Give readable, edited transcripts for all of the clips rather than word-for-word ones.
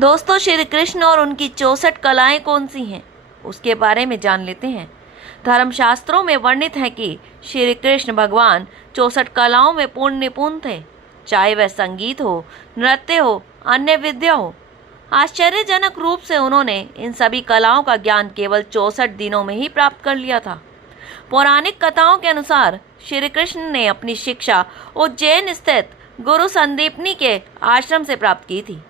दोस्तों, श्री कृष्ण और उनकी 64 कलाएं कौन सी हैं, उसके बारे में जान लेते हैं। धर्मशास्त्रों में वर्णित है कि श्री कृष्ण भगवान 64 कलाओं में पूर्ण निपुण थे, चाहे वह संगीत हो, नृत्य हो, अन्य विद्या हो। आश्चर्यजनक रूप से उन्होंने इन सभी कलाओं का ज्ञान केवल 64 दिनों में ही प्राप्त कर लिया था। पौराणिक कथाओं के अनुसार श्री कृष्ण ने अपनी शिक्षा उज्जैन स्थित गुरु संदीपनी के आश्रम से प्राप्त की थी।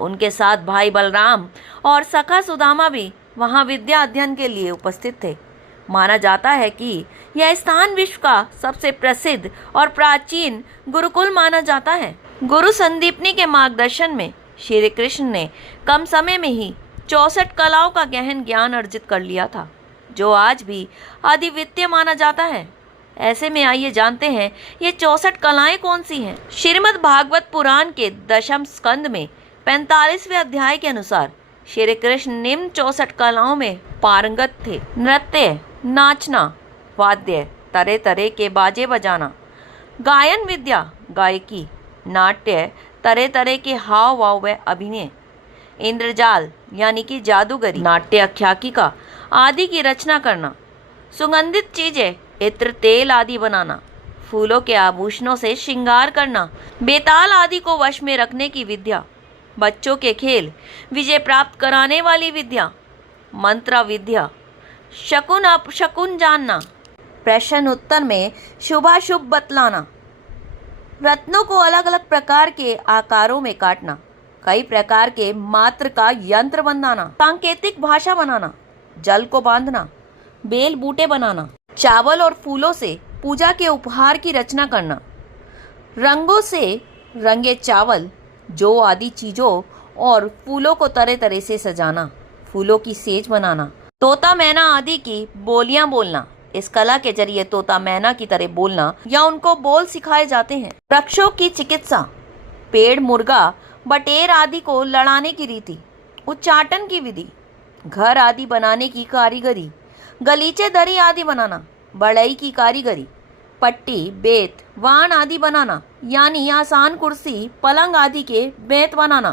उनके साथ भाई बलराम और सखा सुदामा भी वहां विद्या अध्ययन के लिए उपस्थित थे। माना जाता है कि यह स्थान विश्व का सबसे प्रसिद्ध और प्राचीन गुरुकुल माना जाता है। गुरु संदीपनी के मार्गदर्शन में श्री कृष्ण ने कम समय में ही 64 कलाओं का गहन ज्ञान अर्जित कर लिया था, जो आज भी अद्वितीय माना जाता है। ऐसे में आइए जानते हैं ये 64 कलाएं कौन सी हैं। श्रीमद् भागवत पुराण के 10वें स्कंद में 45वें अध्याय के अनुसार श्री कृष्ण निम्न 64 कलाओं में पारंगत थे। नृत्य, नाचना, वाद्य, तरह तरह के बाजे बजाना, गायन विद्या, गायकी, नाट्य, तरह तरह के हाव भाव व अभिनय, इंद्रजाल यानी कि जादूगरी, नाट्य आख्यायिका आदि की रचना करना, सुगंधित चीजें, इत्र, तेल आदि बनाना, फूलों के आभूषणों से श्रृंगार करना, बेताल आदि को वश में रखने की विद्या, बच्चों के खेल, विजय प्राप्त कराने वाली विद्या, मंत्र विद्या, शकुन अपशकुन जानना, प्रश्न उत्तर में शुभाशुभ बतलाना, रत्नों को अलग अलग प्रकार के आकारों में काटना, कई प्रकार के मात्र का यंत्र बनाना, सांकेतिक भाषा बनाना, जल को बांधना, बेल बूटे बनाना, चावल और फूलों से पूजा के उपहार की रचना करना, रंगों से रंगे चावल, जौ आदि चीजों और फूलों को तरह तरह से सजाना, फूलों की सेज बनाना, तोता मैना आदि की बोलियां बोलना। इस कला के जरिए तोता मैना की तरह बोलना या उनको बोल सिखाए जाते हैं। वृक्षों की चिकित्सा, पेड़, मुर्गा, बटेर आदि को लड़ाने की रीति, उच्चाटन की विधि, घर आदि बनाने की कारीगरी, गलीचे, दरी आदि बनाना, बढ़ई की कारीगरी, पट्टी, बेत, वाण आदि बनाना यानी आसान कुर्सी, पलंग आदि के बेत बनाना,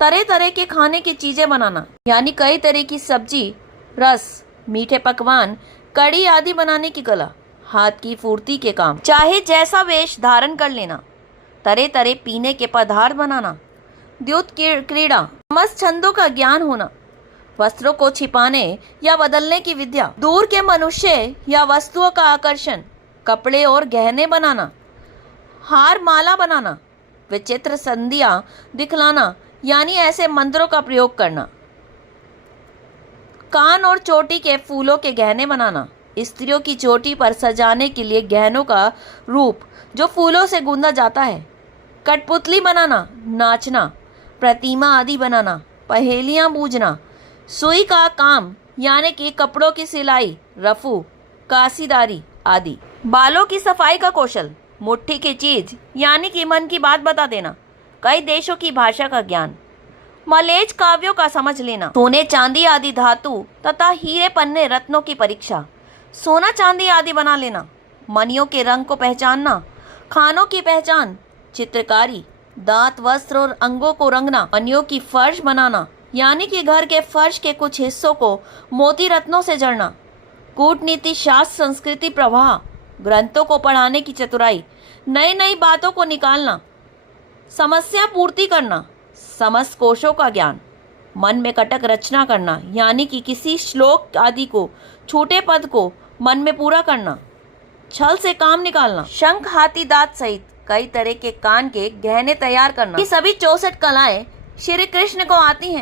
तरह तरह के खाने की चीजें बनाना यानी कई तरह की सब्जी, रस, मीठे पकवान, कड़ी आदि बनाने की कला, हाथ की फुर्ती के काम, चाहे जैसा वेश धारण कर लेना, तरह तरह पीने के पदार्थ बनाना, द्युत क्रीड़ा, समस्त छंदों का ज्ञान होना, वस्त्रों को छिपाने या बदलने की विद्या, दूर के मनुष्य या वस्तुओं का आकर्षण, कपड़े और गहने बनाना, हार माला बनाना, विचित्र संधियां दिखलाना यानी ऐसे मंत्रों का प्रयोग करना, कान और चोटी के फूलों के गहने बनाना, स्त्रियों की चोटी पर सजाने के लिए गहनों का रूप जो फूलों से गूंदा जाता है, कठपुतली बनाना, नाचना, प्रतिमा आदि बनाना, पहेलियां बूझना, सुई का काम यानी कि कपड़ों की सिलाई, रफू, कासीदारी आदि, बालों की सफाई का कौशल, मुट्ठी की चीज यानी कि मन की बात बता देना, कई देशों की भाषा का ज्ञान, मलेच काव्यों का समझ लेना, सोने चांदी आदि धातु तथा हीरे पन्ने रत्नों की परीक्षा, सोना चांदी आदि बना लेना, मणियों के रंग को पहचानना, खानों की पहचान, चित्रकारी, दांत, वस्त्र और अंगों को रंगना, मणियों की फर्श बनाना यानी कि घर के फर्श के कुछ हिस्सों को मोती रत्नों से जड़ना, कूटनीति, शास्त्र, संस्कृति प्रवाह, ग्रंथों को पढ़ाने की चतुराई, नई नई बातों को निकालना, समस्या पूर्ति करना, समस्त कोशों का ज्ञान, मन में कटक रचना करना यानी कि किसी श्लोक आदि को, छोटे पद को मन में पूरा करना, छल से काम निकालना, शंख, हाथी दांत सहित कई तरह के कान के गहने तैयार करना। ये सभी 64 कलाएं श्री कृष्ण को आती हैं।